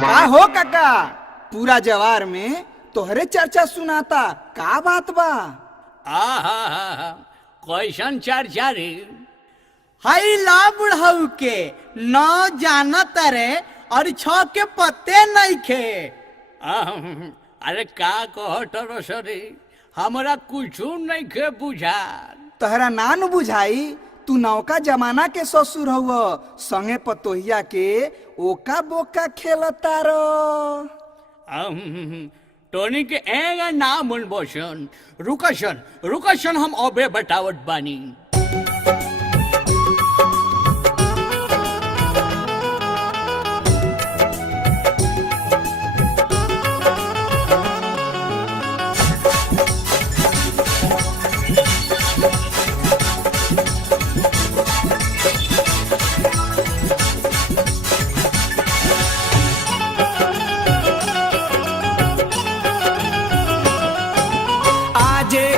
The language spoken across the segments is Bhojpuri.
का हो काका, पूरा जवार में तोहरे चर्चा सुनाता, का बात बा? कैसन चर्चा रे? हाई ला बुढ़ऊ के न जानत रे और छ के पत्ते नहीं खे। अरे का कहो सरे, हमरा कुछ नहीं खे बुझा। तहरा नान बुझाई, तू नौका जमाना के ससुर हुआ, संगे पतोहिया के ओका बोका खेलता रो। टोनी के एंगा ना मुन बोसन, रुकसन हम अबे बतावत बानी।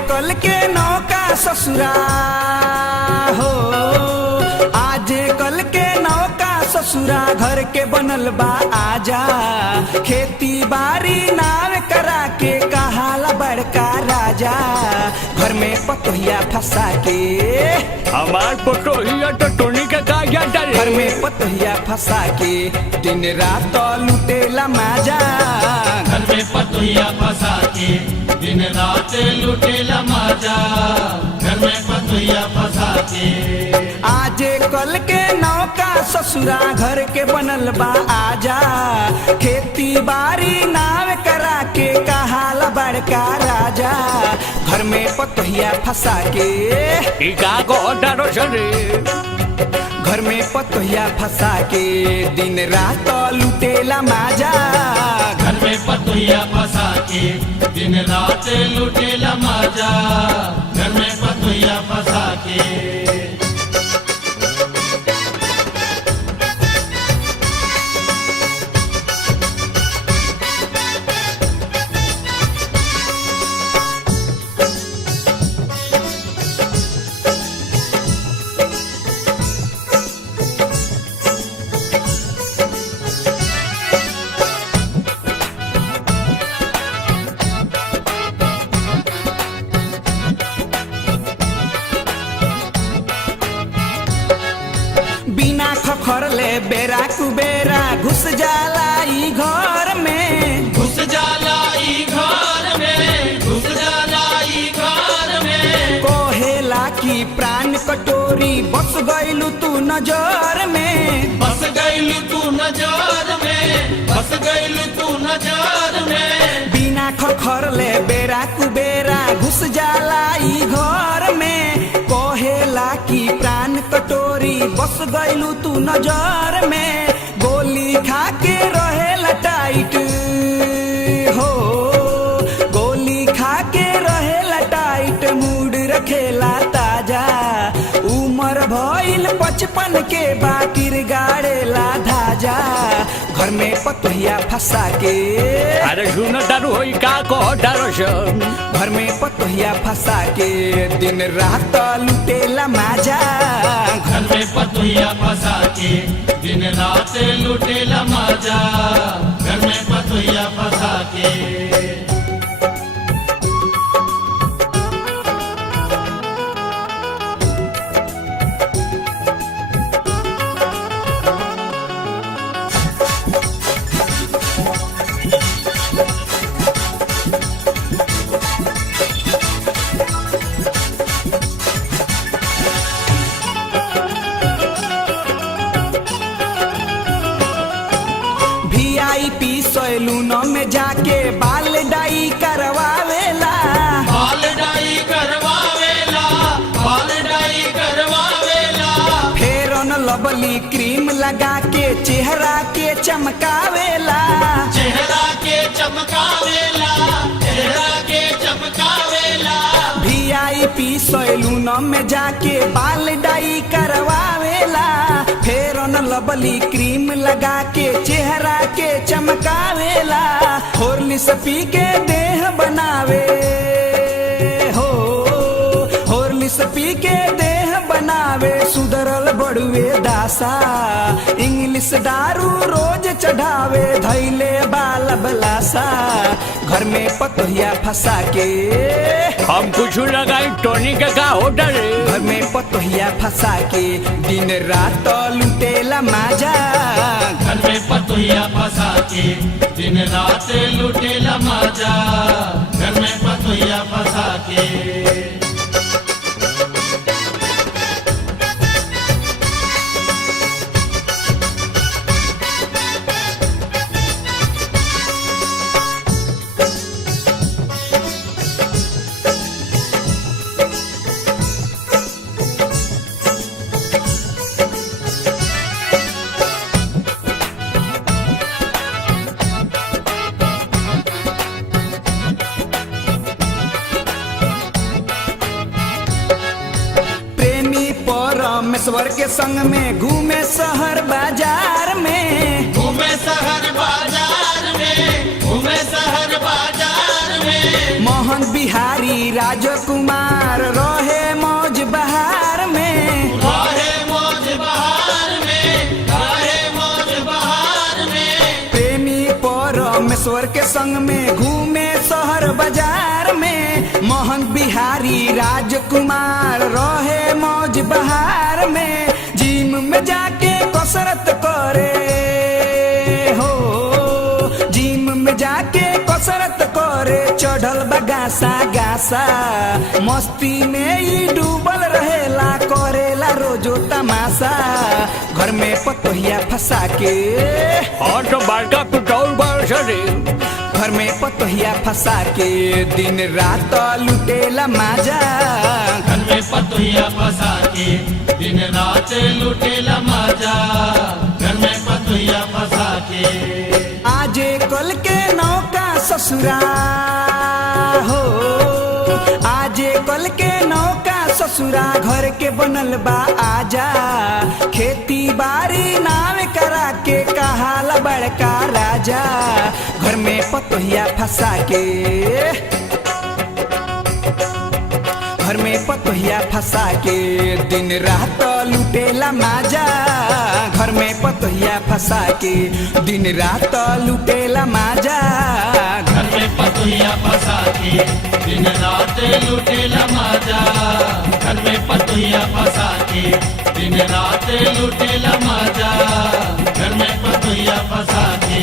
कल के नौका ससुरा हो, आज कल के नौका ससुरा घर के बनल बा आजा। खेती बाड़ी नाव करा के कहाला बड़का राजा, घर में पतोहिया फंसा के हमार पतोहिया तो टोनी के काया डरे। घर में पतोहिया फंसा के दिन रात लुटेला माजा। घर में पतोहिया फंसा के दिन रात लुटेला माजा। घर में पतोहिया फंसा के आज कल के नौका ससुरा घर के बनल बा आजा। खेती बाड़ी नाव करा के कहाला बड़का राजा, घर में पतोहिया फंसा के घर में पतोहिया फंसा के दिन रात लुटेला माजा। घर में पतोहिया फंसा के दिन रात लुटेला माजा। घर में पतोहिया फंसा के खरले बेरा कुबेरा घुस जाला ई घर में। घुस जाला ई घर में। घुस जाला ई घर में। कोहेला की प्राण कटोरी बस गइलू तू नजर में। बस गइलू तू नजर में। बस गइलू तू नजर में। बिना खरले बेरा कुबेरा घुस जाला ई घर में। कोहेला की प्राण कटोरी बस गइलू तू नजर में। गोली खा के रहेला टाइट हो, गोली खा के रहेला टाइट, मूड रखेला ताजा। उम्र भइल 55 के बाकिर गाड़ेला धाजा, घर में पतोहिया फंसा के। अरे सुन दारू होई का कहो डरसन। घर में पतोहिया फंसा के दिन रात लुटेला माजा। घर में पतोहिया फंसा के दिन रात लुटेला माजा। घर में पतोहिया फंसा के सैलून में जाके बाल डाई करवावेला। बाल डाई करवावेला। बाल डाई करवावेला। फेरन लवली क्रीम लगा के चेहरा के चमकावेला। चेहरा के चमकावेला। चेहरा के चमकावेला। VIP सैलून में जाके बाल डाई करवावेला। फेरन लवली क्रीम लगा के चेहरा के चमकावेला। हॉर्लिक्स पी के देह बनावे हो, हॉर्लिक्स पी के देह बनावे सुधरल बड़ुए दासा इंग्लिश दारू रोज चढ़ावे धैले बाल बलासा घर में पतोहिया फंसा के हम कुछ लगाई टोनी का होटल घर में पतोहिया फंसा के दिन रात लुटेला माजा घर में पतोहिया फंसा के दिन रात लुटेला मजा घर में पतोहिया फंसा के परमेश्वर के संग में घूमे शहर बाजार में घूमे शहर बाजार में घूमे शहर बाजार में मोहन बिहारी राजकुमार रहे मौज बहार में रहे मौज बहार में रहे मौज बहार में प्रेमी परमेश्वर के संग में घूमे शहर बाजार में मोहन बिहारी राजकुमार रहे मौज बहार में जिम में जाके कसरत करे हो जिम में जाके कसरत करे चढ़ल बगासा गासा मस्ती में ही डूबल रहेला करेला रोजो तमाशा घर में पतोहिया फंसा के और तो बड़का पिटौल बरसरी घर में पतोहिया फंसा के दिन रात लुटेला माजा घर में पतोहिया फंसा के दिन रात लुटेला मजा घर में पतोहिया फंसा के आजे कल के नौका ससुरा हो आजे कल के नौका ससुरा घर के बनल बा आजा खेती बाड़ी नाव करा के कहाला बड़का राजा घर में पतोहिया फंसा के घर में पतोहिया फंसा के दिन रात लुटेला माजा घर में पतोहिया फंसा के दिन रात लुटेला माजा घर में पतोहिया फंसा के दिन रात लुटेला मजा घर में पतोहिया फंसा के दिन रात लुटेला मजा घर में पतोहिया फंसा के